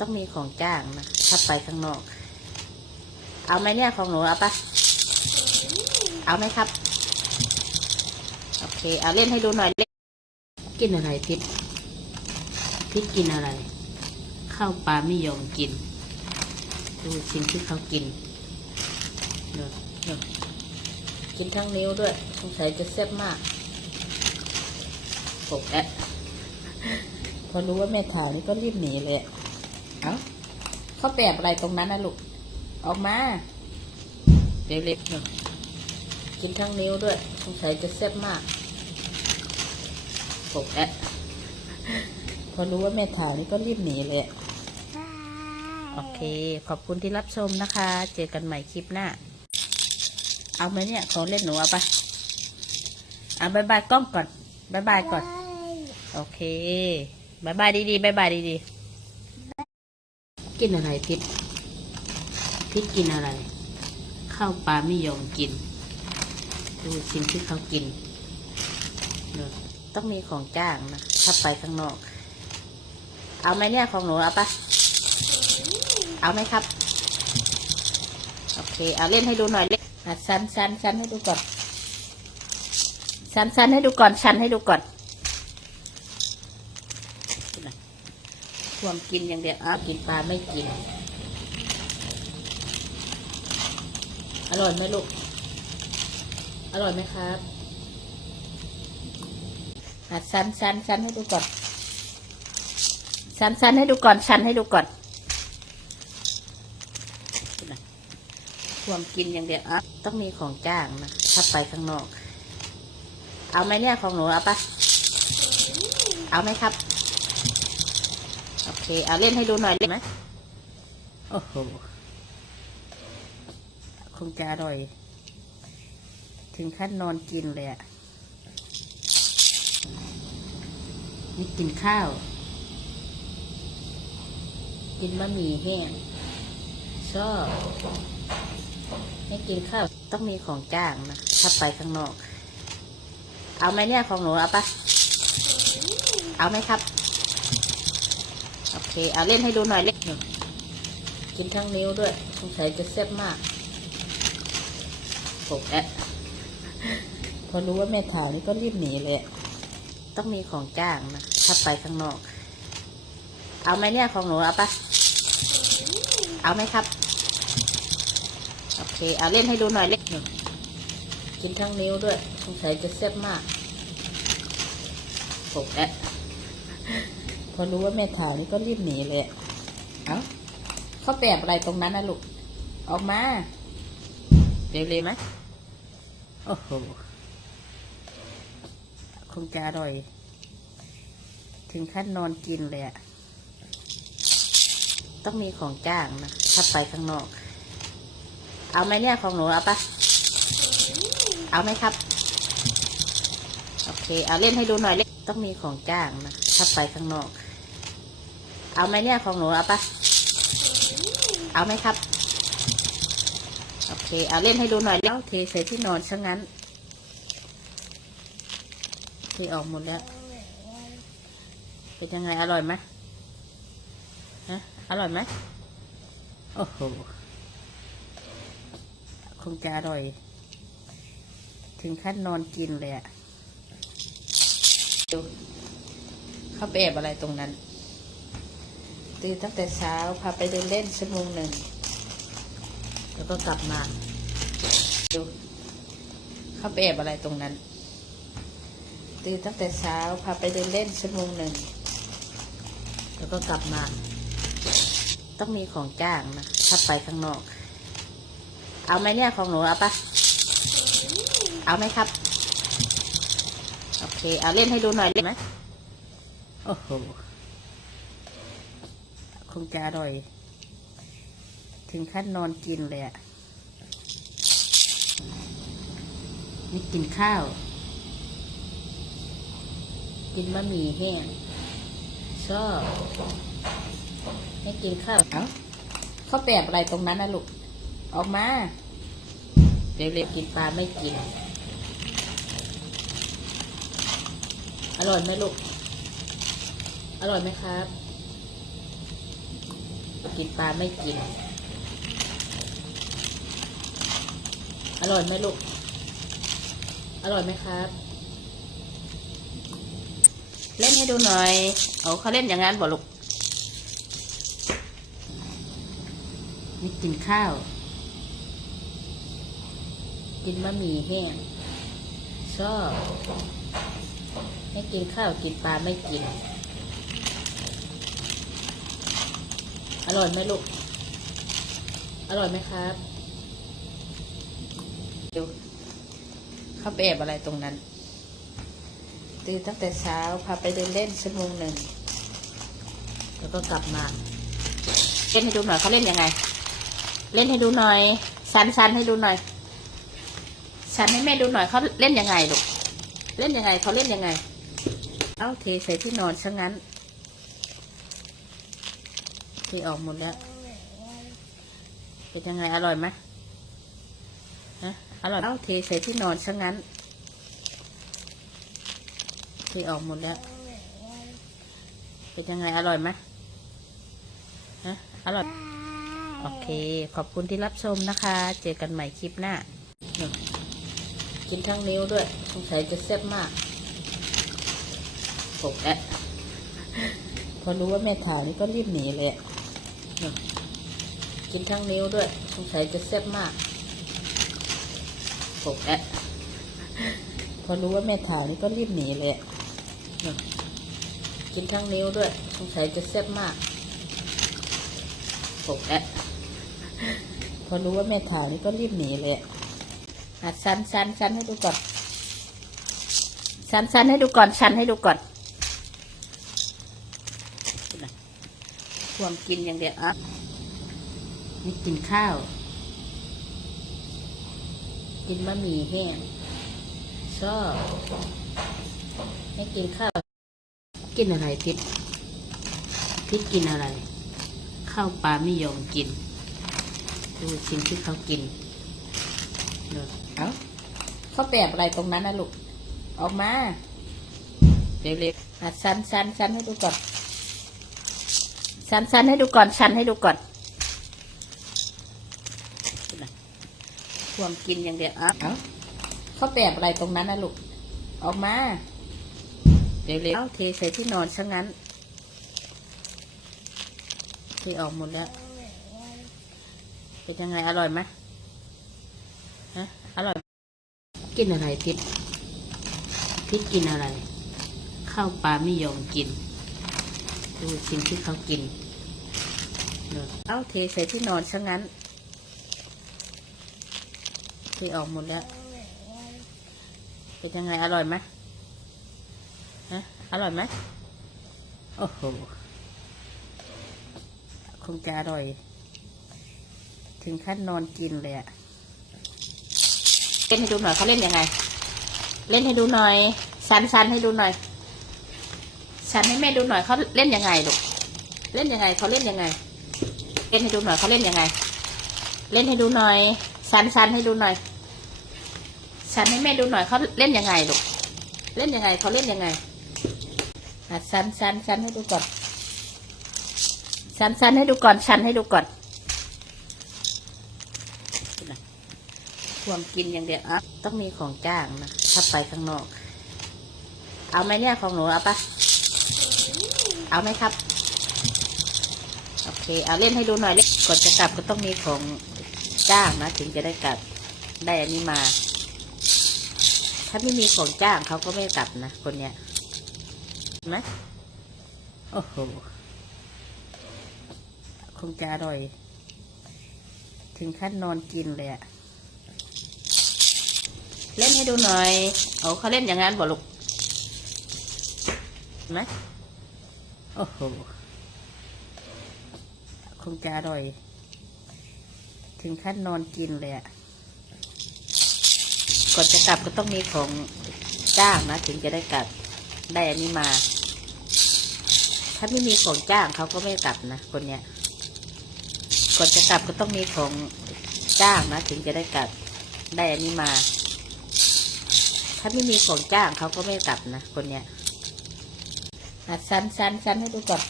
ต้องมีของจ้างนะถ้าไปข้างนอก เอาไหมเนี่ยของหนูเอาปะเอาไหมครับ โอเค เอาเล่นให้ดูหน่อยเล่นกินอะไรพิษพิษกินอะไรข้าวปลาไม่ยอมกิน ดูสิ่งที่เขากินเนอะเนอะกินทั้งนิ้วด้วยสงสัยจะแซ่บมากปกแอะพอรู้ว่าแม่ถ่ายนี่ก็รีบหนีเลยอะ เอ้าเขาแปบอะไรตรงนั้นนะลูก ออกมาเดี๋ยวเล็กเนอะกินทั้งนิ้วด้วยสงสัยจะแซ่บมากปกแอะพอรู้ว่าแม่ถ่ายนี่ก็รีบหนีเลยอะโอเค ขอบคุณที่รับชมนะคะ เจอกันใหม่คลิปหน้า เอาไหมเนี่ย ของเล่นหนูเอาไปเอาบายบายกล้องก่อนบายบายก่อน โอเคบายบายดีๆบายบายดีๆ กินอะไรพิษพิษกินอะไร ข้าวปลาไม่ยอมกิน ดูสิ่งที่เขากินเนอะต้องมีของจ้างนะถ้าไปข้างนอก เอาไหมเนี่ยของหนูเอาปะเอาไหมครับ โอเค เอาเล่นให้ดูหน่อยเล่นอะสันสันสันให้ดูก่อนสันสันให้ดูก่อนชันให้ดูก่อน ควมกินอย่างเดียวอ้าวกินปลาไม่กิน อร่อยไหมลูก อร่อยไหมครับอะสันสันสันให้ดูก่อน สันสันให้ดูก่อนชันให้ดูก่อน ความกินอย่างเดียวอะต้องมีของจ้างนะ ถ้าไปข้างนอก เอาไหมเนี่ยของหนูเอาปะเอาไหมครับ เคเอาเล่นให้ดูหน่อยเล่นไหมโอ้โหคงจะอร่อย ถึงขั้นนอนกินเลยอะนี่กินข้าว กินบะหมี่แห้งชอบให้กินข้าวต้องมีของจ้างนะถ้าไปข้างนอก เอาไหมเนี่ยของหนูเอาปะเอาไหมครับ เคเอาเล่นให้ดูหน่อยเล่นหน่อยกินทั้งนิ้วด้วยสงสัยจะแซ่บมากปกแอะพอรู้ว่าแม่ถ่ายนี่ก็รีบหนีเลย ต้องมีของจ้างนะถ้าไปข้างนอก เอาไหมเนี่ยของหนูเอาปะเอาไหมครับ โอเค เอาเล่นให้ดูหน่อยเล่นหน่อยกินทั้งนิ้วด้วยสงสัยจะแซ่บมากปกแอะ อรู้ว่าแม่ถ่ายนี่ก็รีบหนีเลย เอ้าเขาแปบอะไรตรงนั้นนะลูก ออกมาเร็วเลยไหมโอ้โห คงจะอร่อย ถึงขั้นนอนกินเลยอะต้องมีของจ้างนะ ถ้าไปข้างนอก เอาไหมเนี่ยของหนูเอาปะเอาไหมครับ โอเค เอาเล่นให้ดูหน่อยเล่นต้องมีของจ้างนะ ถ้าไปข้างนอก เอาไหมเนี่ยของหนูเอาปะเอาไหมครับ โอเค เอาเล่นให้ดูหน่อยเล่นเทใส่ที่นอนซะงั้นเทออกหมดแล้วเป็นยังไงอร่อยไหมฮะอร่อยไหมโอ้โหคงจะอร่อย ถึงขั้นนอนกินเลยอะดูเขาไปแอบอะไรตรงนั้น ตื่นตั้งแต่เช้าพาไปเดินเล่นชั่วโมงหนึ่ง แล้วก็กลับมา ดูเขาไปแอบอะไรตรงนั้น ตื่นตั้งแต่เช้าพาไปเดินเล่นชั่วโมงหนึ่ง แล้วก็กลับมา ต้องมีของจ้างนะ ถ้าไปข้างนอก เอาไหมเนี่ยของหนูเอาปะเอาไหมครับ โอเค เอาเล่นให้ดูหน่อยเล่นไหมโอ้โห งจะอร่อย ถึงขั้นนอนกินเลยอะนี่กินข้าว กินบะหมี่แห้งชอบให้กินข้าวเอ้าเขาแปบอะไรตรงนั้นนะลูก ออกมา เร็วๆกินปลาไม่กิน อร่อยไหมลูก อร่อยไหมครับ กินปลาไม่กิน อร่อยไหมลูก อร่อยไหมครับ เล่นให้ดูหน่อยเอาเขาเล่นอย่างนั้นบ่ลูก นี่กินข้าว กินบะหมี่แห้งชอบ ให้กินข้าวกินปลาไม่กิน อร่อยไหมลูก อร่อยไหมครับดูเขาไปแอบอะไรตรงนั้นตื่นตั้งแต่เช้าพาไปเดินเล่นชั่วโมงหนึ่ง แล้วก็กลับมา เล่นให้ดูหน่อยเขาเล่นยังไง เล่นให้ดูหน่อยสันสันให้ดูหน่อยสันให้แม่ดูหน่อยเขาเล่นยังไงลูก เล่นยังไงเขาเล่นยังไง เอ้าเทใส่ที่นอนซะงั้น ที่ออกหมดแล้ว เป็นยังไงอร่อยไหมฮะอร่อยเอ้าเทใส่ที่นอนซะงั้น ที่ออกหมดแล้ว เป็นยังไงอร่อยไหมฮะอร่อย โอเค ขอบคุณที่รับชมนะคะ เจอกันใหม่คลิปหน้า กินทั้งนิ้วด้วย สงสัยจะแซ่บมากผมแอะพอรู้ว่าแม่ถ่ายนี่ก็รีบหนีเลยอะ กินทั้งนิ้วด้วย สงสัยจะแซ่บมากผมแอะพอรู้ว่าแม่ถ่ายนี่ก็รีบหนีเลยกินทั้งนิ้วด้วย สงสัยจะแซ่บมากผมแอะพอรู้ว่าแม่ถ่ายนี่ก็รีบหนีเลยอะอะสันสันสันให้ดูก่อนสันสันให้ดูก่อนสันให้ดูก่อนความกินอย่างเดียวอะ นี่กินข้าว กินบะหมี่แห้งชอบให้กินข้าว กินอะไรพิษพิษกินอะไร ข้าวปลาไม่ยอมกิน ดูสิ่งที่เขากินเอะเอาเขาแปบอะไรตรงนั้นนะลูก ออกมาเร็วๆอะสันสันสันให้ดูก่อนสันสันให้ดูก่อนสันให้ดูก่อน ความกินอย่างเดียวเอ้าเอ้าเขาแปบอะไรตรงนั้นนะลูกออกมาเร็วๆเอาเทใส่ที่นอนซะงั้นที่ออกหมดแล้วเป็นยังไงอร่อยไหมฮะอร่อย กินอะไรพิษพิษกินอะไร ข้าวปลาไม่ยอมกิน ดูสิ่งที่เขากินเนอะเอาเทใส่ที่นอนซะงั้น ที่ออกหมดแล้ว เป็นยังไงอร่อยไหมฮะอร่อยไหมโอ้โหคงจะอร่อย ถึงขั้นนอนกินเลยอะเล่นให้ดูหน่อยเขาเล่นยังไง เล่นให้ดูหน่อยสันสันให้ดูหน่อยสันให้แม่ดูหน่อยเขาเล่นยังไงลูกเล่นยังไงเขาเล่นยังไง เล่นให้ดูหน่อยเขาเล่นยังไง เล่นให้ดูหน่อยสันสันให้ดูหน่อย สันให้แม่ดูหน่อยเขาเล่นยังไงลูก เล่นยังไงเขาเล่นยังไงอะสันสันสันให้ดูก่อน สันสันให้ดูก่อนสันให้ดูก่อนความกินอย่างเดียวอะต้องมีของจ้างนะถ้าไปข้างนอก เอาไหมเนี่ยของหนูเอาปะเอาไหมครับ โอเค เอาเล่นให้ดูหน่อยเล่นก่อนจะกลับก็ต้องมีของจ้างนะ ถึงจะได้กลับได้อันนี้มา ถ้าไม่มีของจ้างเขาก็ไม่กลับนะ คนเนี้ยเห็นไหมโอ้โห คงจะอร่อย ถึงขั้นนอนกินเลยอะเล่นให้ดูหน่อยเอาเขาเล่นอย่างนั้นบ่ลูกเห็นไหมโอ้โห คงจะอร่อย ถึงขั้นนอนกินเลยอะ ก่อนจะกลับก็ต้องมีของจ้างนะ ถึงจะได้กลับได้อันนี้มา ถ้าไม่มีของจ้างเขาก็ไม่กลับนะคนเนี้ยก่อนจะกลับก็ต้องมีของจ้างนะถึงจะได้กลับได้อันนี้มา ถ้าไม่มีของจ้างเขาก็ไม่กลับนะคนเนี้ยอะสันสันสันให้ดูก่อน